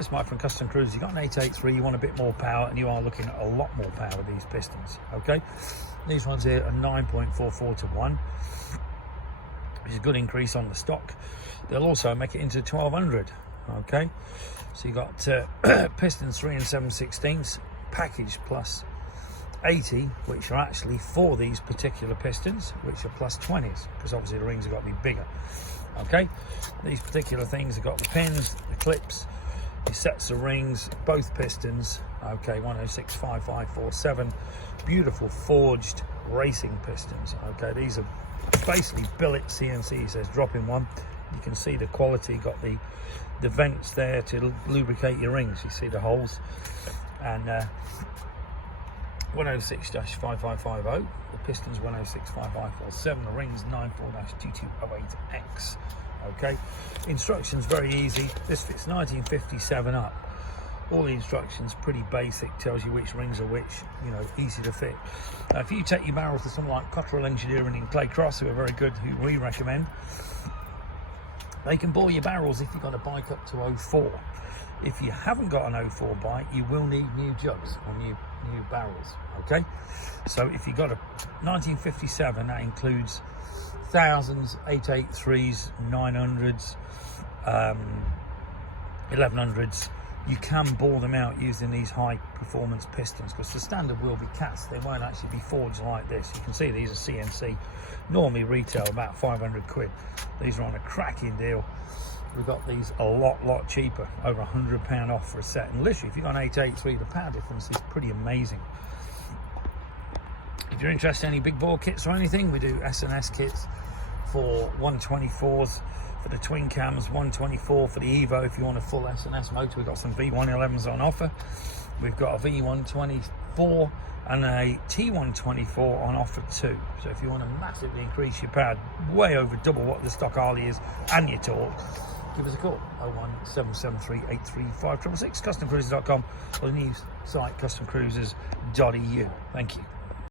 Nice Mike from Custom Cruisers. You've got an 883, you want a bit more power, and you are looking at a lot more power with these pistons, okay? These ones here are 9.44 to 1, which is a good increase on the stock. They'll also make it into 1200, okay? So you got pistons 3 7/16 package plus 80, which are actually for these particular pistons, which are plus 20s, because obviously the rings have got to be bigger, okay? These particular things have got the pins, the clips, the sets of rings, both pistons, okay? 1065547, beautiful forged racing pistons, okay? These are basically billet CNC. It says drop in one. You can see the quality, got the vents there to lubricate your rings. You see the holes. And 106-5550, the pistons 1065547, the rings 94-2208X. Okay, instructions very easy. This fits 1957 up. All the instructions pretty basic, tells you which rings are which, you know, easy to fit. If you take your barrels to someone like Cottrell Engineering in Clay Cross, who are very good, who we recommend, they can bore your barrels if you've got a bike up to 04. If you haven't got an 04 bike, you will need new jugs or new barrels, okay? So if you've got a 1957, that includes 1000s, 883s, 900s, 1100s. You can bore them out using these high performance pistons, because the standard will be cast. They won't actually be forged like this. You can see these are CNC, normally retail about 500 quid. These are on a cracking deal. We've got these a lot cheaper, over £100 off for a set. And literally, if you've got an 883, the power difference is pretty amazing. If you're interested in any big bore kits or anything, we do S&S kits for 124s for the twin cams, 124 for the Evo. If you want a full S&S motor, we've got some V111s on offer. We've got a V124 and a T124 on offer too. So if you want to massively increase your power, way over double what the stock Harley is, and your torque, give us a call, 01773835666, customcruisers.com, or the new site customcruisers.eu. Thank you.